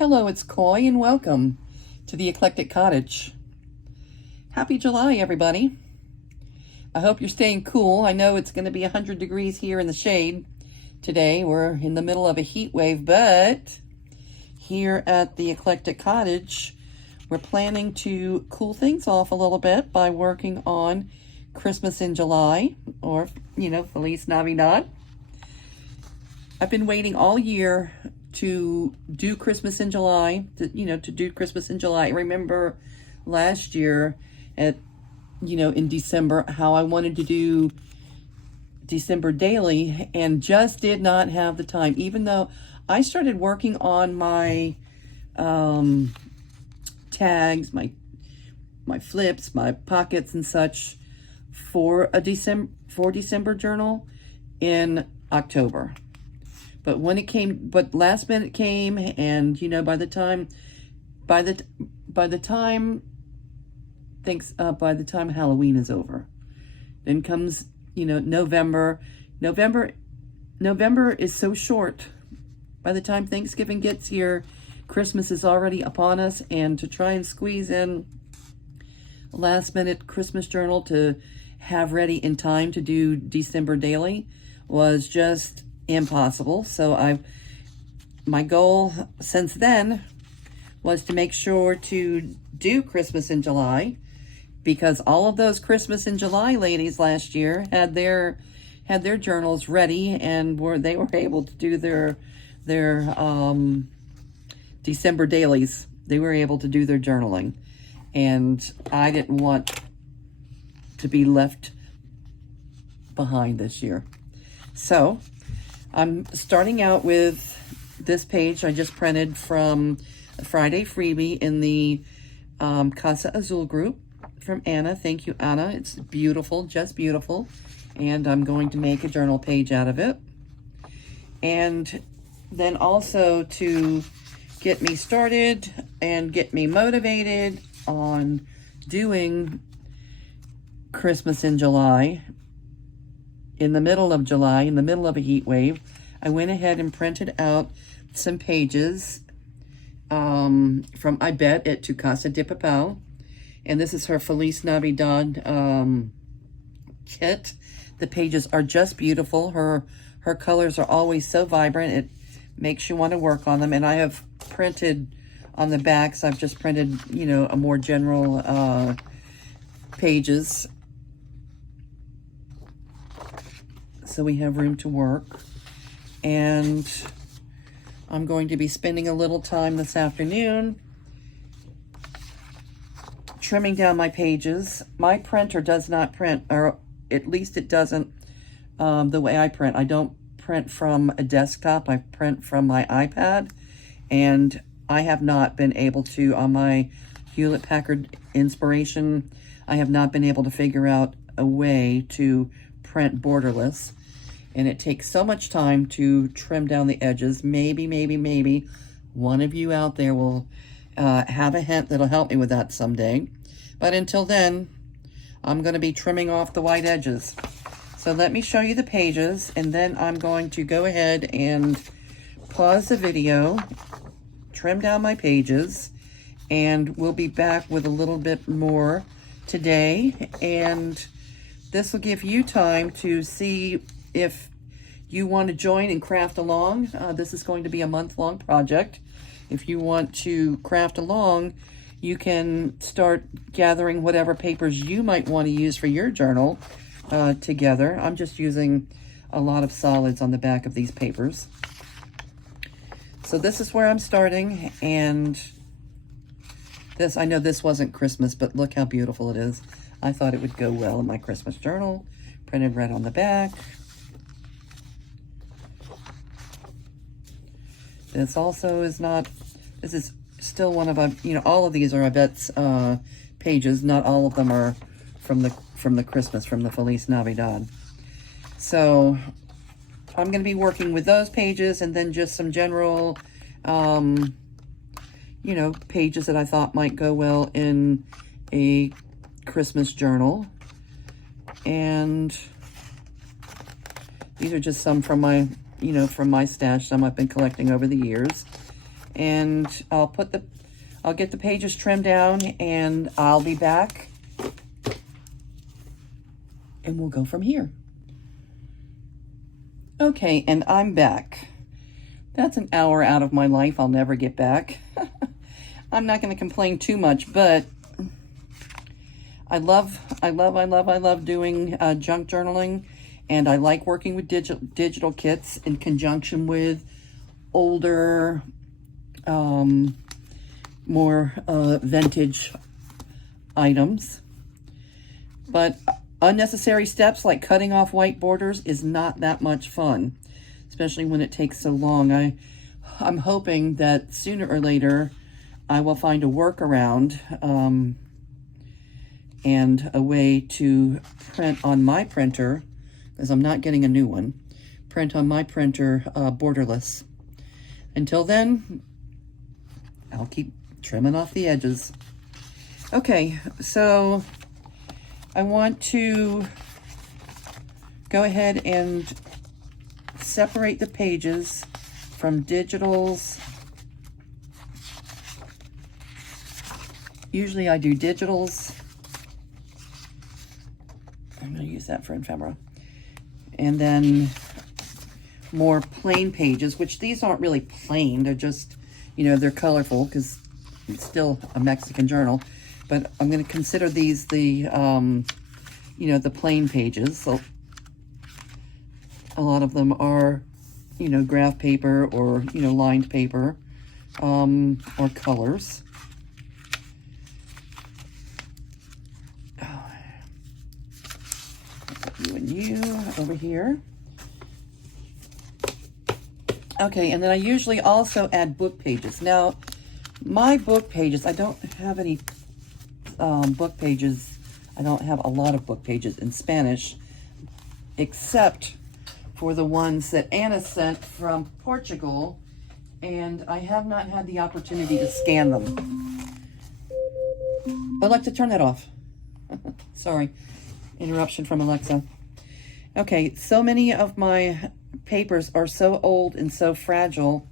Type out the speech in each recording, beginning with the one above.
Hello, it's Coy, and welcome to the Eclectic Cottage. Happy July, everybody. I hope you're staying cool. I know it's going to be 100 degrees here in the shade today. We're in the middle of a heat wave, but here at the Eclectic Cottage, we're planning to cool things off a little bit by working on Christmas in July, or, Feliz Navidad. I've been waiting all year to do Christmas in July, to do Christmas in July. I remember last year in December, how I wanted to do December daily and just did not have the time, even though I started working on my tags, my flips, my pockets and such for December journal in October. But when it came, last minute came, and by the time Halloween is over, then comes November. November is so short. By the time Thanksgiving gets here, Christmas is already upon us, and to try and squeeze in a last minute Christmas journal to have ready in time to do December daily was just impossible. So my goal since then was to make sure to do Christmas in July, because all of those Christmas in July ladies last year had their journals ready, and they were able to do their December dailies. They were able to do their journaling, and I didn't want to be left behind this year. So I'm starting out with this page I just printed from a Friday freebie in the Casa Azul group from Anna. Thank you, Anna. It's beautiful, just beautiful. And I'm going to make a journal page out of it. And then also to get me started and get me motivated on doing Christmas in July, in the middle of July, in the middle of a heat wave, I went ahead and printed out some pages from I Bet at Tu Casa de Papel. And this is her Feliz Navidad kit. The pages are just beautiful. Her colors are always so vibrant. It makes you want to work on them. And I have printed on the backs, I've just printed, a more general pages, so we have room to work. And I'm going to be spending a little time this afternoon trimming down my pages. My printer does not print, or at least it doesn't the way I print. I don't print from a desktop. I print from my iPad, and I have not been able to, on my Hewlett-Packard Inspiration, I have not been able to figure out a way to print borderless. And it takes so much time to trim down the edges. Maybe one of you out there will have a hint that'll help me with that someday. But until then, I'm going to be trimming off the white edges. So let me show you the pages, and then I'm going to go ahead and pause the video, trim down my pages, and we'll be back with a little bit more today. And this will give you time to see if you want to join and craft along. This is going to be a month-long project. If you want to craft along, you can start gathering whatever papers you might want to use for your journal together. I'm just using a lot of solids on the back of these papers. So this is where I'm starting, and this, I know this wasn't Christmas, but look how beautiful it is. I thought it would go well in my Christmas journal. Printed red on the back. This also is not, this is still one of all of these are Yvette's pages. Not all of them are from the Christmas, from the Feliz Navidad. So I'm going to be working with those pages, and then just some general, pages that I thought might go well in a Christmas journal. And these are just some from my, from my stash, some I've been collecting over the years. and I'll get the pages trimmed down, and I'll be back, and we'll go from here. Okay, and I'm back. That's an hour out of my life I'll never get back. I'm not going to complain too much, but I love doing junk journaling, and I like working with digital kits in conjunction with older, more vintage items. But unnecessary steps like cutting off white borders is not that much fun, especially when it takes so long. I'm hoping that sooner or later I will find a workaround and a way to print on my printer, because I'm not getting a new one, print on my printer borderless. Until then, I'll keep trimming off the edges. Okay, so I want to go ahead and separate the pages from digitals. Usually I do digitals. I'm going to use that for ephemera. And then more plain pages, which these aren't really plain. They're just, you know, they're colorful because it's still a Mexican journal. But I'm going to consider these the, you know, the plain pages. So a lot of them are, you know, graph paper or, you know, lined paper, or colors. You and you over here. Okay, and then I usually also add book pages. Now, my book pages, I don't have any book pages. I don't have a lot of book pages in Spanish, except for the ones that Anna sent from Portugal, and I have not had the opportunity to scan them. Alexa, turn that off. Sorry, interruption from Alexa. Okay, so many of my papers are so old and so fragile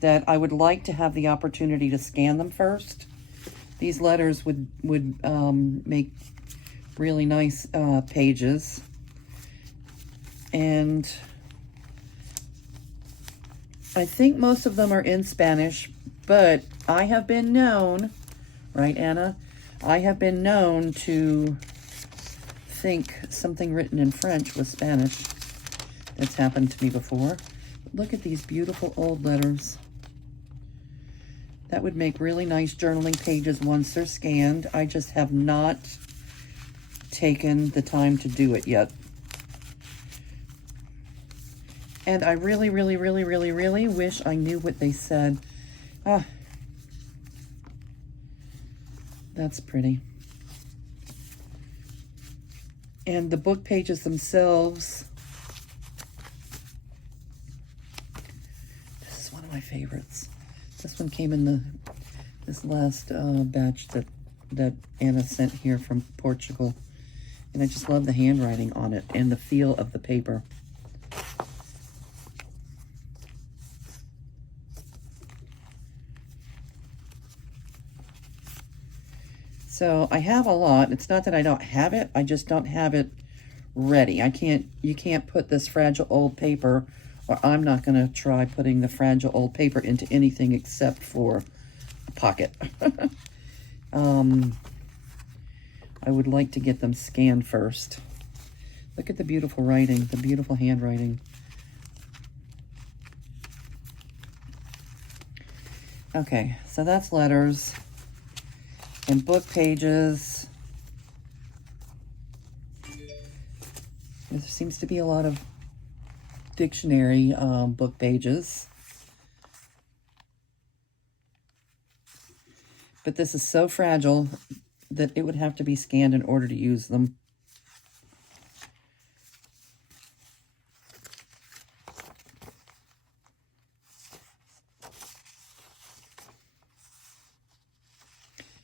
that I would like to have the opportunity to scan them first. These letters would make really nice pages. And I think most of them are in Spanish, but I have been known, right, Anna? I have been known to think something written in French was Spanish. That's happened to me before. Look at these beautiful old letters. That would make really nice journaling pages once they're scanned. I just have not taken the time to do it yet. And I really, really, really, really, really wish I knew what they said. Ah, that's pretty. And the book pages themselves, this is one of my favorites. This one came in this last batch that Anna sent here from Portugal. And I just love the handwriting on it and the feel of the paper. So I have a lot. It's not that I don't have it. I just don't have it ready. You can't put this fragile old paper, or I'm not going to try putting the fragile old paper into anything except for a pocket. I would like to get them scanned first. Look at the beautiful writing, the beautiful handwriting. Okay, so that's letters and book pages. There seems to be a lot of dictionary book pages. But this is so fragile that it would have to be scanned in order to use them.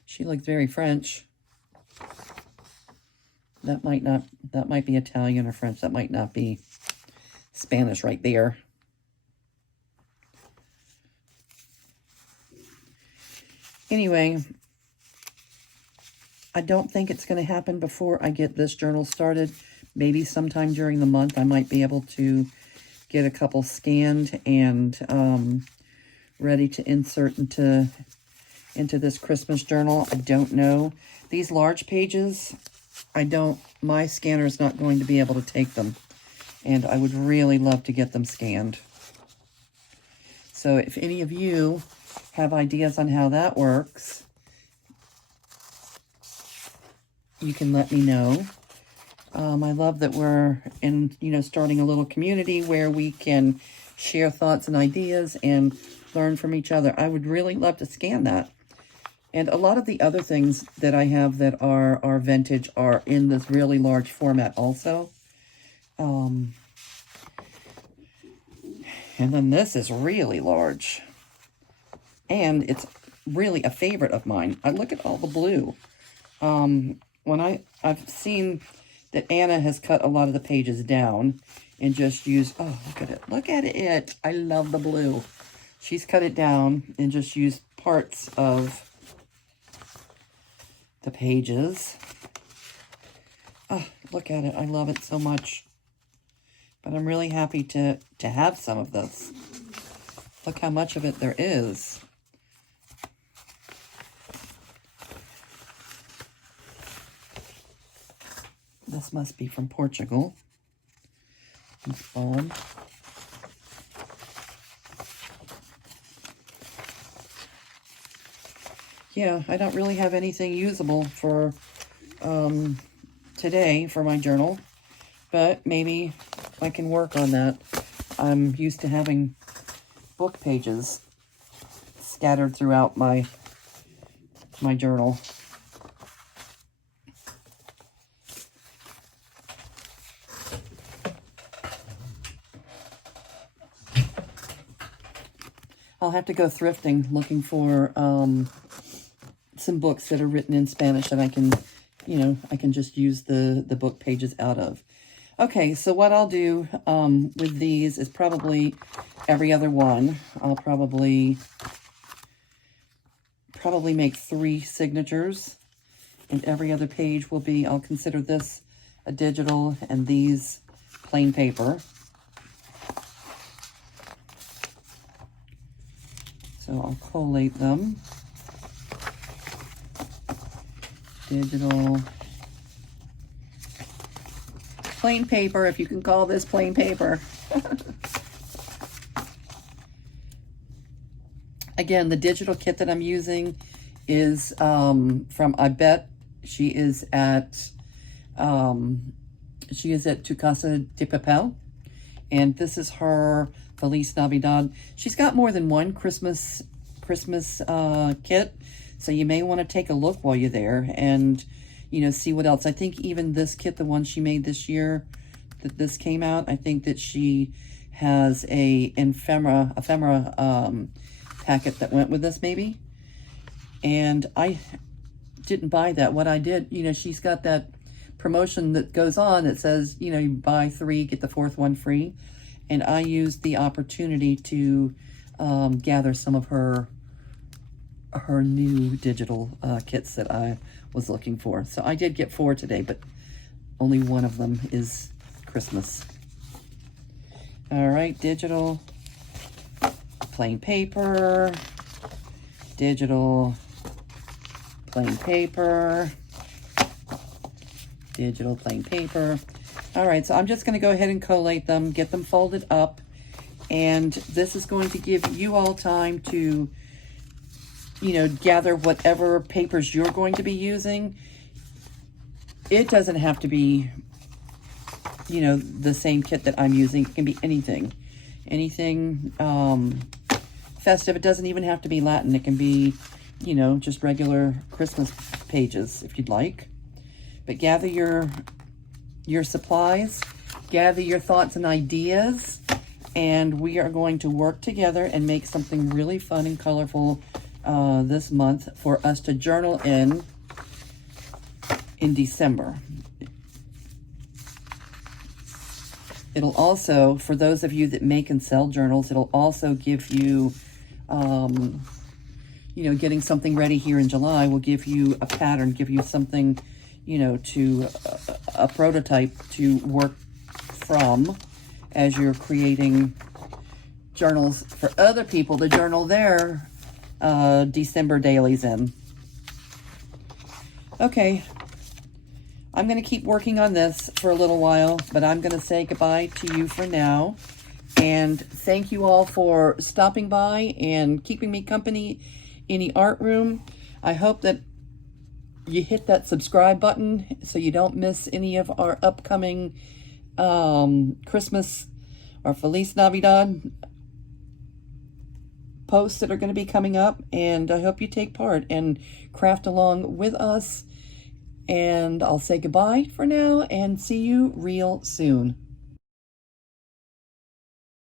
She looks very French. That might be Italian or French. That might not be Spanish right there. Anyway, I don't think it's going to happen before I get this journal started. Maybe sometime during the month I might be able to get a couple scanned and ready to insert into this Christmas journal. I don't know. These large pages, my scanner's not going to be able to take them. And I would really love to get them scanned. So if any of you have ideas on how that works, you can let me know. I love that we're starting a little community where we can share thoughts and ideas and learn from each other. I would really love to scan that. And a lot of the other things that I have that are vintage are in this really large format also. And then this is really large. And it's really a favorite of mine. I look at all the blue. When I've seen that Anna has cut a lot of the pages down and just used, oh, look at it. Look at it. I love the blue. She's cut it down and just used parts of the pages. Oh, look at it. I love it so much. But I'm really happy to have some of this. Look how much of it there is. This must be from Portugal. It's fallen. Yeah, I don't really have anything usable for today for my journal, but maybe I can work on that. I'm used to having book pages scattered throughout my journal. I'll have to go thrifting, looking for some books that are written in Spanish that I can, I can just use the book pages out of. Okay, so what I'll do with these is probably every other one. I'll probably make 3 signatures, and every other page will be, I'll consider this a digital and these plain paper. So I'll collate them. Digital. Plain paper, if you can call this plain paper. Again, the digital kit that I'm using is from, I bet she is at Tu Casa de Papel. And this is her Feliz Navidad. She's got more than one Christmas kit, so you may want to take a look while you're there and see what else. I think even this kit, the one she made this year, that this came out, I think that she has a ephemera packet that went with this maybe. And I didn't buy that. What I did, she's got that promotion that goes on that says, you buy 3, get the 4th one free. And I used the opportunity to gather some of her new digital kits that I was looking for. So I did get 4 today, but only one of them is Christmas. All right, digital, plain paper, digital, plain paper, digital, plain paper. All right, so I'm just going to go ahead and collate them, get them folded up, and this is going to give you all time to, gather whatever papers you're going to be using. It doesn't have to be, the same kit that I'm using. It can be anything. Anything festive. It doesn't even have to be Latin. It can be, just regular Christmas pages if you'd like. But gather your supplies, gather your thoughts and ideas, and we are going to work together and make something really fun and colorful this month for us to journal in December. It'll also, for those of you that make and sell journals, it'll also give you, you know, getting something ready here in July will give you a pattern, give you something, you know, to a prototype to work from as you're creating journals for other people to journal their December dailies in. Okay, I'm going to keep working on this for a little while, but I'm going to say goodbye to you for now. And thank you all for stopping by and keeping me company in the art room. I hope that you hit that subscribe button so you don't miss any of our upcoming Christmas or Feliz Navidad posts that are going to be coming up. And I hope you take part and craft along with us. And I'll say goodbye for now and see you real soon.